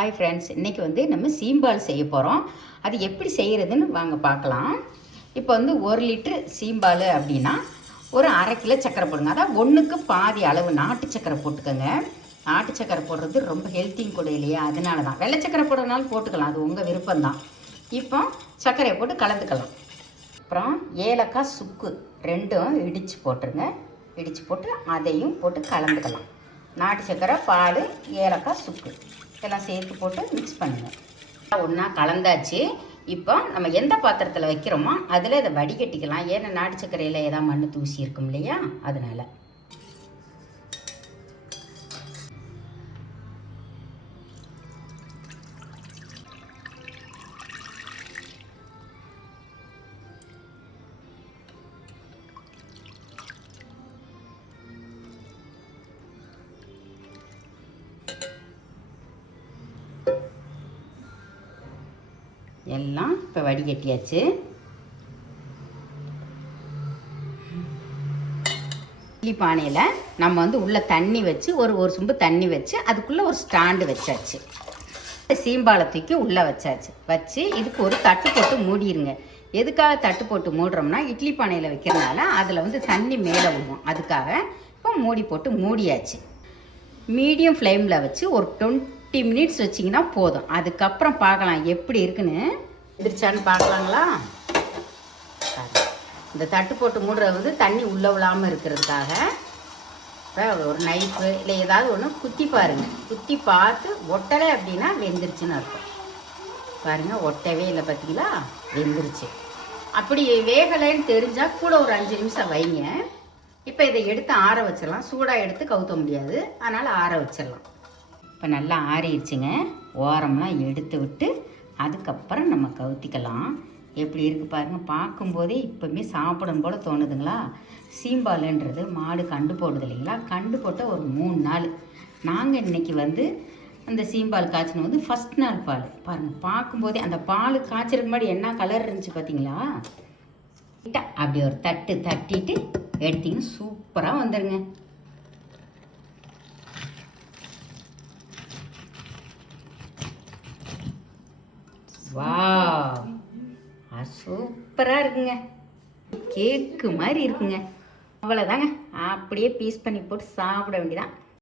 Hi friends, இன்றைக்கி வந்து நம்ம சீம்பால் செய்ய போகிறோம். அது எப்படி செய்கிறதுன்னு வாங்க பார்க்கலாம். இப்போ வந்து 1 லிட்ரு சீம்பால் அப்படின்னா ஒரு 1/2 கிலோ சர்க்கரை போடுங்க. அதான் 1க்கு பாதி அளவு நாட்டு சர்க்கரை போட்டுக்கோங்க. நாட்டு சர்க்கரை போடுறது ரொம்ப ஹெல்த்தியும் கூட இல்லையா, அதனால தான். வெள்ளை சர்க்கரை போடுறதுனாலும் போட்டுக்கலாம், அது உங்கள் விருப்பம்தான். இப்போ சர்க்கரையை போட்டு கலந்துக்கலாம். அப்புறம் ஏலக்காய் சுக்கு 2ம் இடித்து போட்டுருங்க. இடித்து போட்டு அதையும் போட்டு கலந்துக்கலாம். நாட்டு சர்க்கரை, பால், ஏலக்காய், சுக்கு இதெல்லாம் சேர்த்து போட்டு மிக்ஸ் பண்ணுங்கள். ஒன்றா கலந்தாச்சு. இப்போ நம்ம எந்த பாத்திரத்தில் வைக்கிறோமோ அதில் இதை வடிகட்டிக்கலாம். ஏன்னா நாட்டு சர்க்கரையில் ஏதாவது மண் தூசி இருக்கும் இல்லையா, அதனால். எல்லாம் இப்போ வடிகட்டியாச்சு. இட்லி பானையில் நம்ம வந்து உள்ளே தண்ணி வச்சு ஒரு சொம்பு தண்ணி வச்சு அதுக்குள்ளே ஒரு ஸ்டாண்டு வச்சாச்சு. சீம்பாலை தூக்கி உள்ளே வச்சு இதுக்கு ஒரு தட்டு போட்டு மூடிடுங்க. எதுக்காக தட்டு போட்டு மூடுறோம்னா, இட்லி பானையில் வைக்கிறதுனால அதில் வந்து தண்ணி மேலே விடுவோம். அதுக்காக இப்போ மூடி போட்டு மூடியாச்சு. மீடியம் ஃப்ளேமில் வச்சு ஒரு 20 மினிட்ஸ் வச்சிங்கன்னா போதும். அதுக்கப்புறம் பார்க்கலாம் எப்படி இருக்குன்னு. எதிர்ச்சான்னு பார்க்கலாங்களா? இந்த தட்டு போட்டு மூடுறது வந்து தண்ணி உள்ளே விழாமல் இருக்கிறதுக்காக ஒரு நைஃபு இல்லை ஏதாவது ஒன்று குத்தி பாருங்கள். குத்தி பார்த்து ஒட்டலை அப்படின்னா வெந்துருச்சுன்னு அர்த்தம். பாருங்கள், ஒட்டவே இல்லை, பார்த்தீங்களா? வெந்துருச்சு. அப்படி வேகலைன்னு தெரிஞ்சால் கூட ஒரு 5 நிமிஷம் வைங்க. இப்போ இதை எடுத்து ஆற வச்சிடலாம். சூடாக எடுத்து கவுத்த முடியாது, அதனால் ஆற வச்சிடலாம். இப்போ நல்லா ஆறிடுச்சுங்க. ஓரம்லாம் எடுத்து விட்டு அதுக்கப்புறம் நம்ம கவுத்திக்கலாம். எப்படி இருக்குது பாருங்கள். பார்க்கும்போதே இப்போவுமே சாப்பிடும் போல் தோணுதுங்களா? சீம்பாலுன்றது மாடு கண்டு போடுது இல்லைங்களா? கண்டு போட்ட ஒரு 3 நாள். நாங்கள் இன்றைக்கி வந்து அந்த சீம்பால் காய்ச்சின வந்து ஃபஸ்ட் நாள் பால். பாருங்கள், பார்க்கும்போதே அந்த பால் காய்ச்சறதுக்கு முன்னாடி என்ன கலர் இருந்துச்சு பார்த்தீங்களா? அப்படி ஒரு தட்டிட்டு எடுத்தீங்கன்னா சூப்பராக வந்துடுங்க. வாவ், சூப்பராக இருக்குங்க. கேக்கு மாதிரி இருக்குங்க. அவ்வளோதாங்க. அப்படியே பீஸ் பண்ணி போட்டு சாப்பிட வேண்டியதான்.